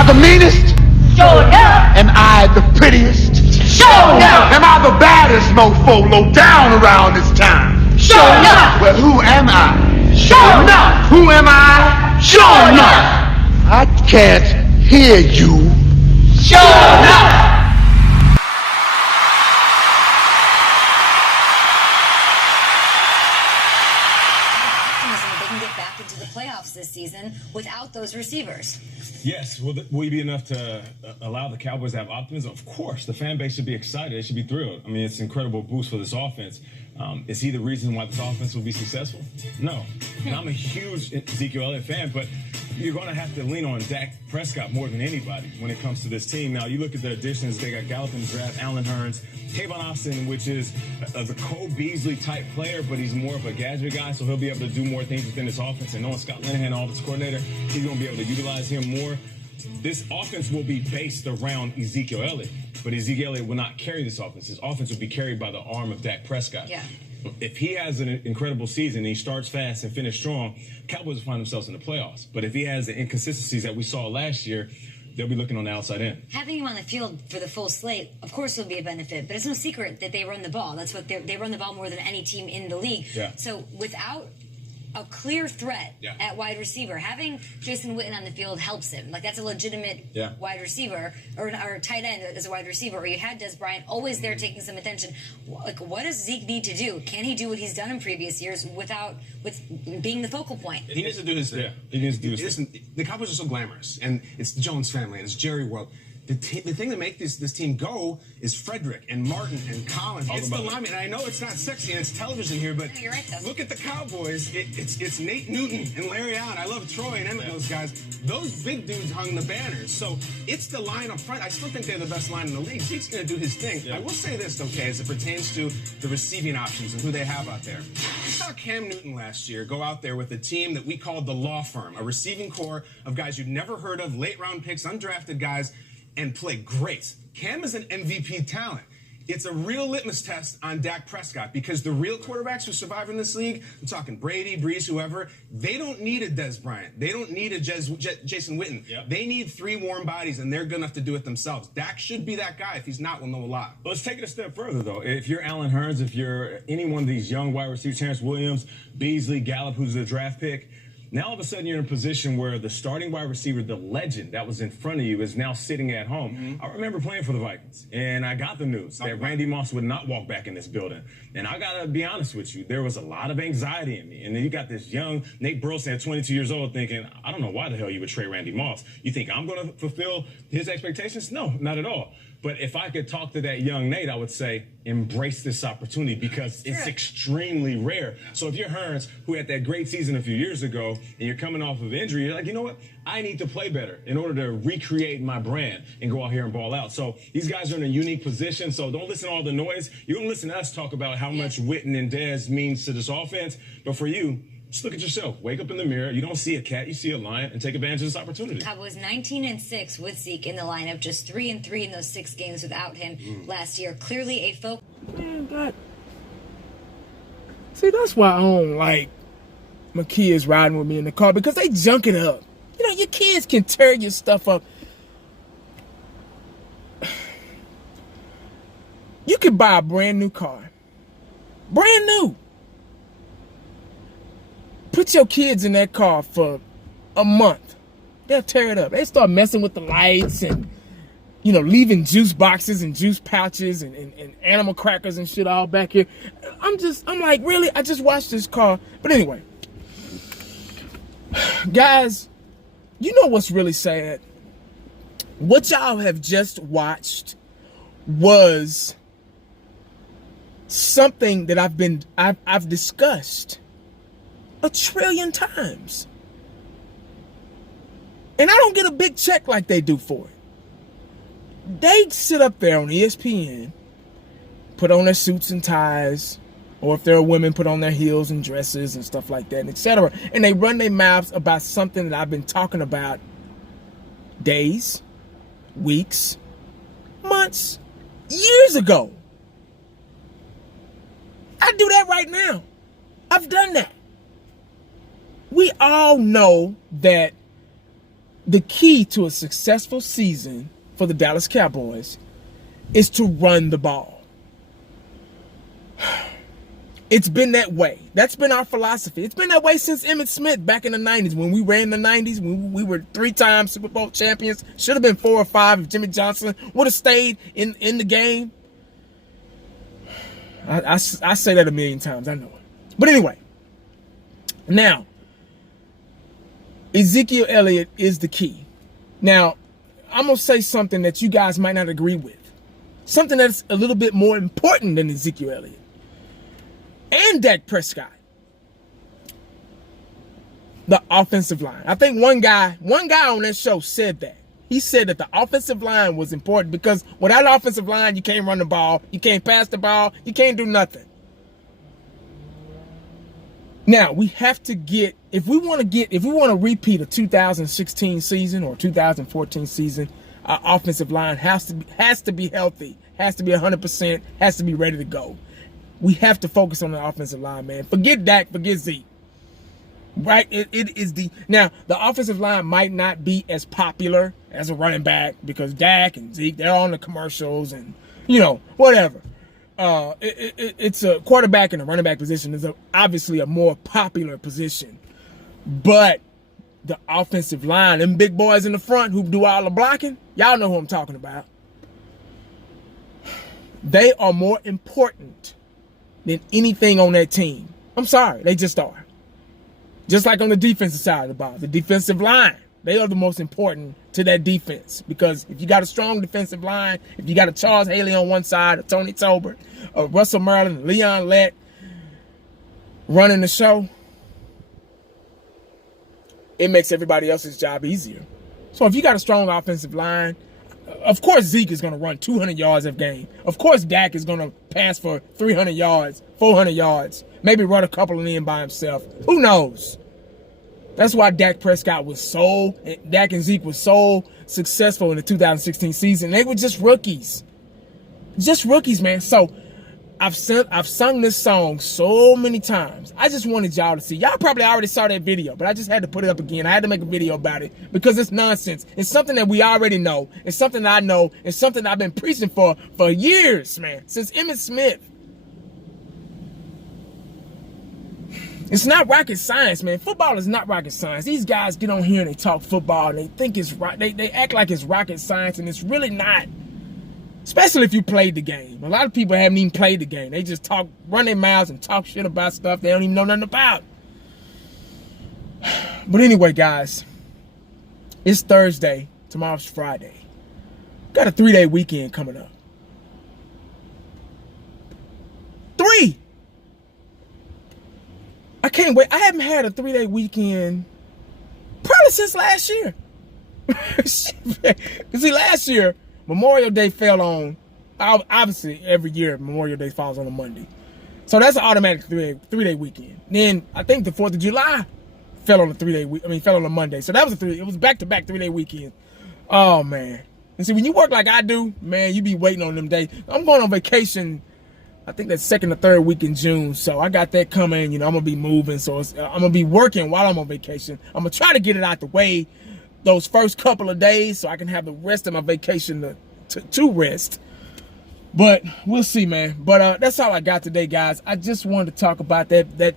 I the meanest? Sure enough. Am I the prettiest? Sure enough. Am I the baddest mofo low down around this town? Sure enough. Well, who am I? Sure enough. Who am I? Sure enough. I can't hear you. Sure enough. They can get back into the playoffs this season without those receivers. Yes, will it be enough to allow the Cowboys to have optimism? Of course, the fan base should be excited. They should be thrilled. I mean, it's an incredible boost for this offense. Is he the reason why this offense will be successful? No. And I'm a huge Ezekiel Elliott fan, but you're going to have to lean on Dak Prescott more than anybody when it comes to this team. Now, you look at the additions. They got Gallup in the draft, Allen Hurns, Tavon Austin, which is the Cole Beasley-type player, but he's more of a gadget guy, so he'll be able to do more things within this offense. And knowing Scott Linehan, offensive coordinator, he's going to be able to utilize him more. This offense will be based around Ezekiel Elliott, but Ezekiel Elliott will not carry this offense. His offense will be carried by the arm of Dak Prescott. Yeah. If he has an incredible season and he starts fast and finishes strong, Cowboys will find themselves in the playoffs. But if he has the inconsistencies that we saw last year, they'll be looking on the outside in. Having him on the field for the full slate, of course, will be a benefit. But it's no secret that they run the ball. That's what they run the ball more than any team in the league. Yeah. So without a clear threat at wide receiver, having Jason Witten on the field helps him. Like, that's a legitimate wide receiver or tight end as a wide receiver. Or you had Des Bryant always there taking some attention. Like, what does Zeke need to do? Can he do what he's done in previous years with being the focal point? He needs to do his thing. Yeah, he needs to do his thing. Listen, the Cowboys are so glamorous, and it's the Jones family, and it's Jerry World. The thing that makes this team go is Frederick and Martin and Collins. It's the linemen. And I know it's not sexy and it's television here, but you're right, though. Look at the Cowboys. It's Nate Newton and Larry Allen. I love Troy and Emmett, those guys. Those big dudes hung the banners. So it's the line up front. I still think they're the best line in the league. Zeke's going to do his thing. Yeah. I will say this, okay, as it pertains to the receiving options and who they have out there. We saw Cam Newton last year go out there with a team that we called the Law Firm, a receiving core of guys you've never heard of, late round picks, undrafted guys, and play great. Cam is an MVP talent. It's a real litmus test on Dak Prescott because the real quarterbacks who survive in this league, I'm talking Brady, Breeze, whoever, they don't need a Des Bryant. They don't need a Jason Witten. Yep. They need three warm bodies, and they're good enough to do it themselves. Dak should be that guy. If he's not, we'll know a lot. Well, let's take it a step further, though. If you're Allen Hurns, if you're any one of these young wide receivers, Terrence Williams, Beasley, Gallup, who's a draft pick, now all of a sudden you're in a position where the starting wide receiver, the legend that was in front of you, is now sitting at home. Mm-hmm. I remember playing for the Vikings, and I got the news that Randy Moss would not walk back in this building. And I got to be honest with you, there was a lot of anxiety in me. And then you got this young Nate Burleson at 22 years old thinking, I don't know why the hell you would trade Randy Moss. You think I'm going to fulfill his expectations? No, not at all. But if I could talk to that young Nate, I would say, embrace this opportunity because it's extremely rare. So if you're Hurns, who had that great season a few years ago, and you're coming off of injury, you're like, you know what? I need to play better in order to recreate my brand and go out here and ball out. So these guys are in a unique position, so don't listen to all the noise. You're going to listen to us talk about how much Witten and Dez means to this offense. But for you, just look at yourself. Wake up in the mirror. You don't see a cat, you see a lion, and take advantage of this opportunity. Cowboys 19-6 with Zeke in the lineup, just 3-3 in those 6 games without him last year. Clearly a focus. Man, see, that's why I don't like my kids riding with me in the car because they junk it up. You know, your kids can tear your stuff up. You could buy a brand new car. Brand new. Put your kids in that car for a month. They'll tear it up. They start messing with the lights and, you know, leaving juice boxes and juice pouches and animal crackers and shit all back here. I'm like, really? I just watched this car. But anyway, guys, you know what's really sad? What y'all have just watched was something that I've discussed 1 trillion times. And I don't get a big check like they do for it. They sit up there on ESPN, put on their suits and ties, or if they're women, put on their heels and dresses and stuff like that, etc. And they run their mouths about something that I've been talking about days, weeks, months, years ago. I do that right now. I've done that. We all know that the key to a successful season for the Dallas Cowboys is to run the ball. It's been that way. That's been our philosophy. It's been that way since Emmitt Smith back in the 90s. When we ran the 90s, when we were 3-time Super Bowl champions. Should have been 4 or 5 if Jimmy Johnson would have stayed in the game. I say that a million times. I know it. But anyway, now, Ezekiel Elliott is the key. Now, I'm going to say something that you guys might not agree with. Something that's a little bit more important than Ezekiel Elliott and Dak Prescott. The offensive line. I think one guy on that show said that. He said that the offensive line was important because without an offensive line, you can't run the ball, you can't pass the ball, you can't do nothing. Now, we have to get, if we want to repeat a 2016 season or 2014 season, our offensive line has to be healthy, has to be 100%, has to be ready to go. We have to focus on the offensive line, man. Forget Dak, forget Zeke. Right? It is now, the offensive line might not be as popular as a running back because Dak and Zeke, they're on the commercials and, whatever. It's a quarterback and a running back position is obviously a more popular position. But the offensive line, them big boys in the front who do all the blocking, y'all know who I'm talking about. They are more important than anything on that team. I'm sorry, they just are. Just like on the defensive side of the ball, the defensive line, they are the most important to that defense. Because if you got a strong defensive line, if you got a Charles Haley on one side, a Tony Tolbert, a Russell Merlin, Leon Lett running the show, it makes everybody else's job easier. So if you got a strong offensive line, of course Zeke is going to run 200 yards a game. Of course Dak is going to pass for 300 yards, 400 yards, maybe run a couple of in by himself. Who knows? That's why Dak and Zeke was so successful in the 2016 season. They were just rookies. Just rookies, man. So I've sung this song so many times. I just wanted y'all to see. Y'all probably already saw that video, but I just had to put it up again. I had to make a video about it because it's nonsense. It's something that we already know. It's something I know. It's something I've been preaching for years, man. Since Emmitt Smith. It's not rocket science, man. Football is not rocket science. These guys get on here and they talk football and they think it's right. They act like it's rocket science and it's really not. Especially if you played the game. A lot of people haven't even played the game. They just run their mouths and talk shit about stuff they don't even know nothing about. But anyway, guys, it's Thursday. Tomorrow's Friday. Got a 3-day weekend coming up. 3! I can't wait. I haven't had a 3-day weekend probably since last year. See, last year, Memorial Day fell on, obviously every year Memorial Day falls on a Monday. So that's an automatic 3-day weekend. Then I think the 4th of July fell on a 3-day week. Fell on a Monday. So that was it was back-to-back 3-day weekend. Oh man. And see, when you work like I do, man, you be waiting on them days. I'm going on vacation, I think that's 2nd or 3rd week in June. So I got that coming. I'm going to be moving. So I'm going to be working while I'm on vacation. I'm going to try to get it out the way those first couple of days so I can have the rest of my vacation to rest. But we'll see, man. But that's all I got today, guys. I just wanted to talk about that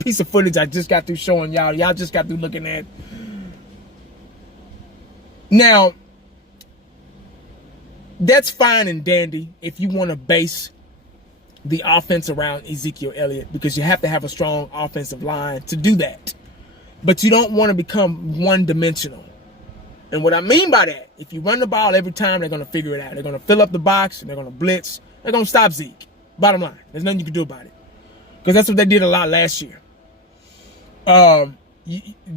piece of footage I just got through showing y'all. Y'all just got through looking at. Now, that's fine and dandy if you want to base the offense around Ezekiel Elliott because you have to have a strong offensive line to do that. But you don't want to become one-dimensional. And what I mean by that, if you run the ball every time, they're going to figure it out. They're going to fill up the box, and they're going to blitz. They're going to stop Zeke. Bottom line, there's nothing you can do about it. Because that's what they did a lot last year.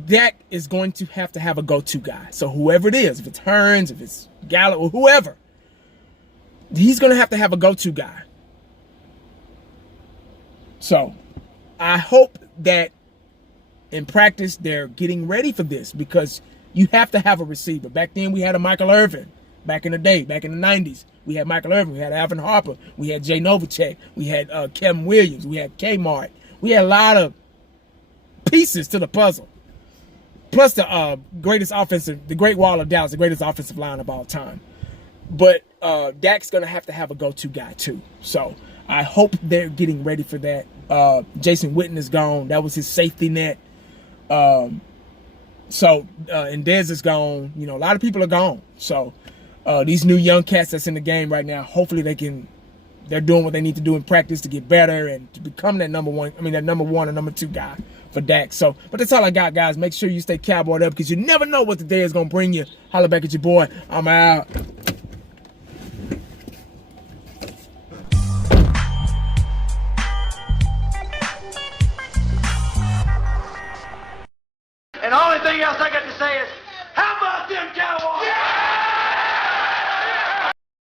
Dak is going to have a go-to guy. So whoever it is, if it's Hearns, if it's Gallup, or whoever, he's going to have a go-to guy. So I hope that in practice they're getting ready for this because you have to have a receiver. Back then we had a Michael Irvin. Back in the day, back in the 90s, we had Michael Irvin. We had Alvin Harper. We had Jay Novacek. We had Kevin Williams. We had Kmart. We had a lot of pieces to the puzzle. plus the Great Wall of Dallas, the greatest offensive line of all time. But Dak's going to have a go-to guy too. So I hope they're getting ready for that. Jason Witten is gone. That was his safety net. And Dez is gone. You know, a lot of people are gone. So these new young cats that's in the game right now, hopefully they're doing what they need to do in practice to get better and to become that number one or number two guy for Dak. So, but that's all I got, guys. Make sure you stay cowboyed up because you never know what the day is going to bring you. Holla back at your boy. I'm out.